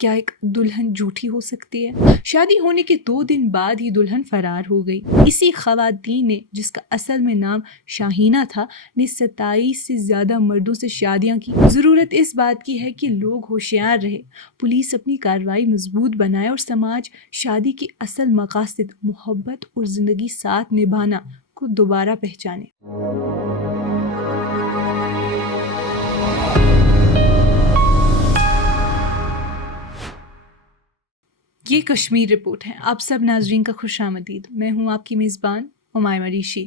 क्या एक दुल्हन झूठी हो सकती है? शादी होने के 2 दिन बाद ही दुल्हन फरार हो गई। इसी खवातीन ने, जिसका असल में नाम शाहीना था, ने 27 से ज़्यादा मर्दों से शादियां की। ज़रूरत इस बात की है कि लोग होशियार रहे, पुलिस अपनी कार्रवाई मजबूत बनाए और समाज शादी की असल मकासद मोहब्बत और ज़िंदगी साथ निभाना को दोबारा पहचाने। ये कश्मीर रिपोर्ट है। आप सब नाजरीन का खुशामदीद। मैं हूँ आपकी मेज़बान हुमायूं मरीशी।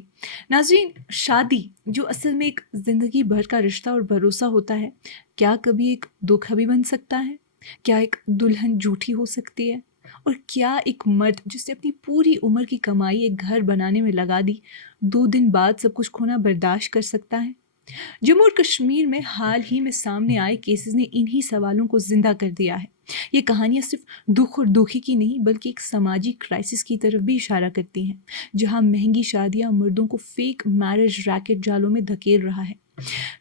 नाजरीन, शादी जो असल में एक ज़िंदगी भर का रिश्ता और भरोसा होता है, क्या कभी एक धोखा भी बन सकता है? क्या एक दुल्हन झूठी हो सकती है? और क्या एक मर्द जिसने अपनी पूरी उम्र की कमाई एक घर बनाने में लगा दी, 2 दिन बाद सब कुछ खोना बर्दाश्त कर सकता है? जम्मू और कश्मीर में हाल ही में सामने आए केसेस ने इन्हीं सवालों को जिंदा कर दिया है। ये कहानियां सिर्फ दुख और दुखी की नहीं, बल्कि एक सामाजिक क्राइसिस की तरफ भी इशारा करती हैं, जहां महंगी शादियां मर्दों को फेक मैरिज रैकेट जालों में धकेल रहा है।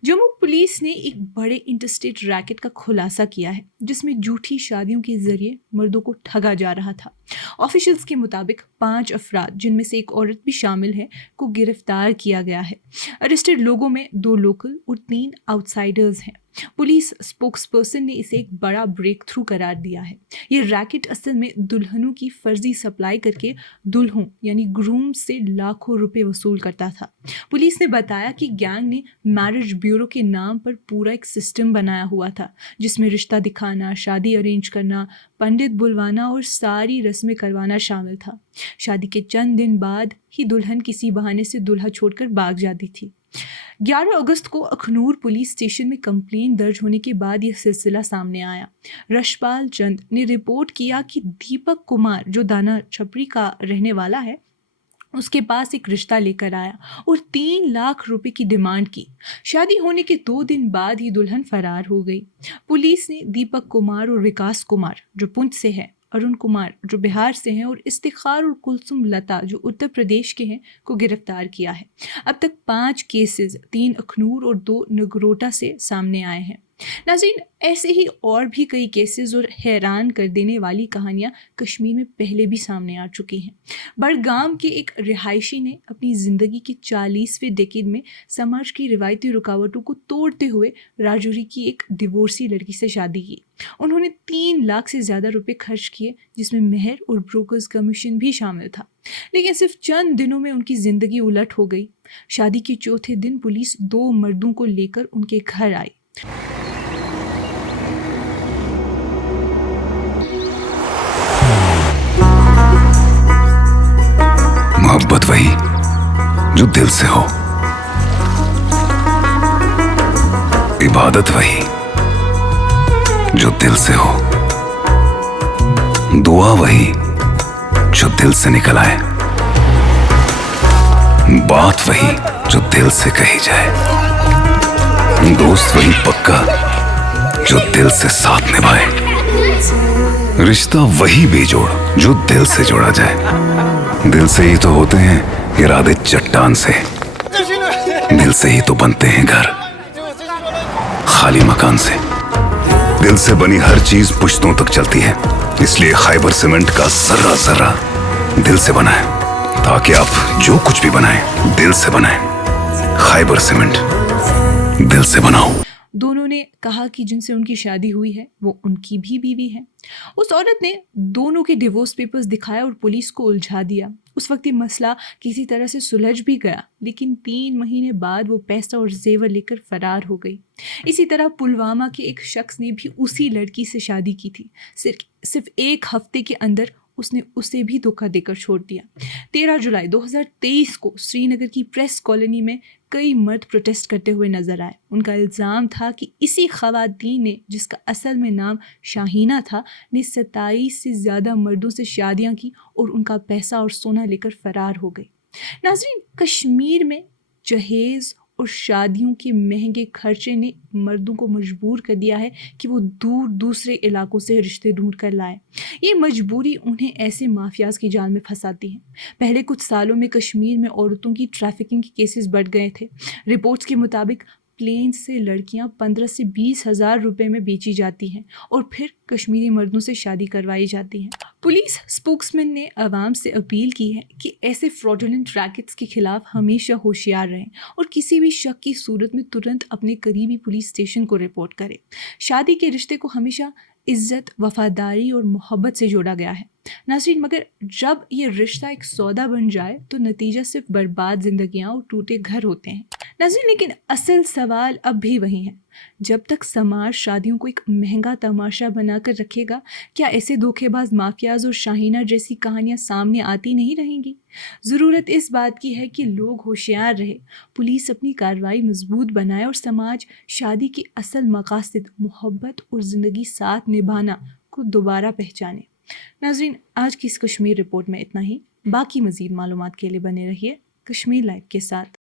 जम्मू पुलिस ने एक बड़े इंटरस्टेट रैकेट का खुलासा किया है, जिसमें झूठी शादियों के जरिए मर्दों को ठगा जा रहा था। ऑफिशियल्स के मुताबिक 5 अफराद, जिनमें से एक औरत भी शामिल है, को गिरफ्तार किया गया है। अरेस्टेड लोगों में 2 लोकल और 3 आउटसाइडर्स हैं। पुलिस स्पोक्सपर्सन ने इसे एक बड़ा ब्रेक थ्रू करार दिया है। ये रैकेट असल में दुल्हनों की फर्जी सप्लाई करके दुल्हों यानी ग्रूम से लाखों रुपए वसूल करता था। पुलिस ने बताया कि गैंग ने मैरिज ब्यूरो के नाम पर पूरा एक सिस्टम बनाया हुआ था, जिसमें रिश्ता दिखाना, शादी अरेंज करना, पंडित बुलवाना और सारी रस्में करवाना शामिल था। शादी के चंद दिन बाद ही दुल्हन किसी बहाने से दूल्हा छोड़कर भाग जाती थी। 11 अगस्त को अखनूर पुलिस स्टेशन में कंप्लेंट दर्ज होने के बाद यह सिलसिला सामने आया। रशपाल चंद ने रिपोर्ट किया कि दीपक कुमार, जो दाना छपरी का रहने वाला है, उसके पास एक रिश्ता लेकर आया और 3 लाख रुपए की डिमांड की। शादी होने के 2 दिन बाद ही दुल्हन फरार हो गई। पुलिस ने दीपक कुमार और विकास कुमार, जो पुंछ से है, अरुण कुमार, जो बिहार से हैं, और इफ्तिखार और कुलसुम लता, जो उत्तर प्रदेश के हैं, को गिरफ्तार किया है। अब तक 5 केसेस, 3 अखनूर और 2 नगरोटा से सामने आए हैं। नाज़रीन, ऐसे ही और भी कई केसेस और हैरान कर देने वाली कहानियां कश्मीर में पहले भी सामने आ चुकी हैं। बड़गाम के एक रिहायशी ने अपनी ज़िंदगी के 40वें डेकेड में समाज की रिवायती रुकावटों को तोड़ते हुए राजौरी की एक डिवोर्सी लड़की से शादी की। उन्होंने 3 लाख से ज़्यादा रुपए खर्च किए, जिसमें मेहर और ब्रोकर्स कमीशन भी शामिल था। लेकिन सिर्फ चंद दिनों में उनकी ज़िंदगी उलट हो गई। शादी के चौथे दिन पुलिस 2 मर्दों को लेकर उनके घर आई। मोहब्बत वही जो दिल से हो, इबादत वही जो दिल से हो, दुआ वही जो दिल से निकल आए, बात वही जो दिल से कही जाए, दोस्त वही पक्का जो दिल से साथ निभाए, रिश्ता वही बेजोड़ जो दिल से जोड़ा जाए। दिल से ही तो होते हैं इरादे चट्टान से, दिल से ही तो बनते हैं घर खाली मकान से। दिल से बनी हर चीज पुश्तों तक चलती है, इसलिए खैबर सीमेंट का जर्रा जर्रा दिल से बना है, ताकि आप जो कुछ भी बनाएं दिल से बनाएं। खैबर सीमेंट, दिल से बनाओ। दोनों ने कहा कि जिनसे उनकी शादी हुई है वो उनकी भी बीवी है। उस औरत ने दोनों के डिवोर्स पेपर्स दिखाए और पुलिस को उलझा दिया। उस वक्त ये मसला किसी तरह से सुलझ भी गया, लेकिन 3 महीने बाद वो पैसा और जेवर लेकर फरार हो गई। इसी तरह पुलवामा के एक शख्स ने भी उसी लड़की से शादी की थी। सिर्फ 1 हफ्ते के अंदर उसने उसे भी धोखा देकर छोड़ दिया। 13 जुलाई 2023 को श्रीनगर की प्रेस कॉलोनी में कई मर्द प्रोटेस्ट करते हुए नजर आए। उनका इल्ज़ाम था कि इसी खवातीन ने, जिसका असल में नाम शाहीना था, ने 27 से ज़्यादा मर्दों से शादियां की और उनका पैसा और सोना लेकर फरार हो गई। नाज़रीन, कश्मीर में जहेज़ और शादियों के महंगे खर्चे ने मर्दों को मजबूर कर दिया है कि वो दूर दूसरे इलाकों से रिश्ते ढूंढ कर लाएं। ये मजबूरी उन्हें ऐसे माफियाज की जाल में फंसाती है। पहले कुछ सालों में कश्मीर में औरतों की ट्रैफिकिंग के केसेस बढ़ गए थे। रिपोर्ट्स के मुताबिक प्लेन से लड़कियां 15 से 20 हज़ार रुपए में बेची जाती हैं और फिर कश्मीरी मर्दों से शादी करवाई जाती हैं। पुलिस स्पोक्समैन ने आवाम से अपील की है कि ऐसे फ्रॉडुलेंट रैकेट्स के खिलाफ हमेशा होशियार रहें और किसी भी शक की सूरत में तुरंत अपने करीबी पुलिस स्टेशन को रिपोर्ट करें। शादी के रिश्ते को हमेशा इज्जत, वफादारी और मोहब्बत से जोड़ा गया है नाज़रीन, मगर जब ये रिश्ता एक सौदा बन जाए तो नतीजा सिर्फ बर्बाद जिंदगियां और टूटे घर होते हैं नाज़रीन। लेकिन असल सवाल अब भी वही है, जब तक समाज शादियों को एक महंगा तमाशा बनाकर रखेगा, क्या ऐसे धोखेबाज माफियाज और शाहीना जैसी कहानियां सामने आती नहीं रहेंगी? ज़रूरत इस बात की है कि लोग होशियार रहे, पुलिस अपनी कार्रवाई मजबूत बनाए और समाज शादी की असल मकासद मोहब्बत और ज़िंदगी साथ निभाना को दोबारा पहचाने। नाज़रीन, आज की इस कश्मीर रिपोर्ट में इतना ही। बाकी मज़ीद मालूमात के लिए बने रहिए कश्मीर लाइव के साथ।